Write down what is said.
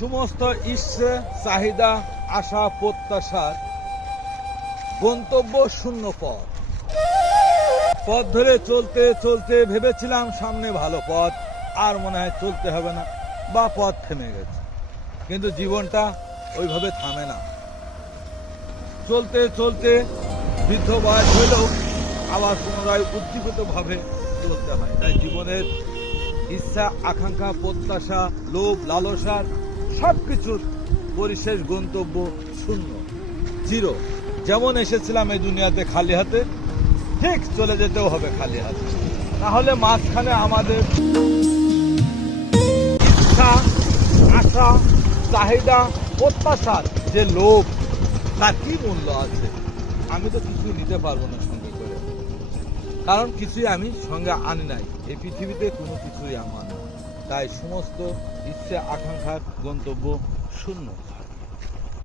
সমস্ত ইচ্ছে, চাহিদা, আশা, প্রত্যাশার গন্তব্য শূন্য পথ। পথ ধরে চলতে চলতে ভেবেছিলাম সামনে ভালো পথ, আর মনে হয় চলতে হবে না, বা পথ থেমে গেছে। কিন্তু জীবনটা ওইভাবে থামে না। চলতে চলতে বৃদ্ধ বয়স হলেও আবার পুনরায় উজ্জীবিত ভাবে চলতে হয়। তাই জীবনের ইচ্ছা, আকাঙ্ক্ষা, প্রত্যাশা, লোভ, লালসার সব কিছুর পরিশেষ গন্তব্য শূন্য, জিরো। যেমন এসেছিলাম এই দুনিয়াতে খালি হাতে, ঠিক চলে যেতেও হবে খালি হাতে। তাহলে মাঝখানে আমাদের ইচ্ছা, আশা, চাহিদা, প্রত্যাশার যে লোভ, তার কি মূল্য আছে? আমি তো কিছুই নিতে পারব না সঙ্গে করে। কারণ কিছুই আমি সঙ্গে আনি নাই। এই পৃথিবীতে কোনো কিছুই আমার না। তাই সমস্ত ইচ্ছে আকাঙ্ক্ষার গন্তব্য শূন্য।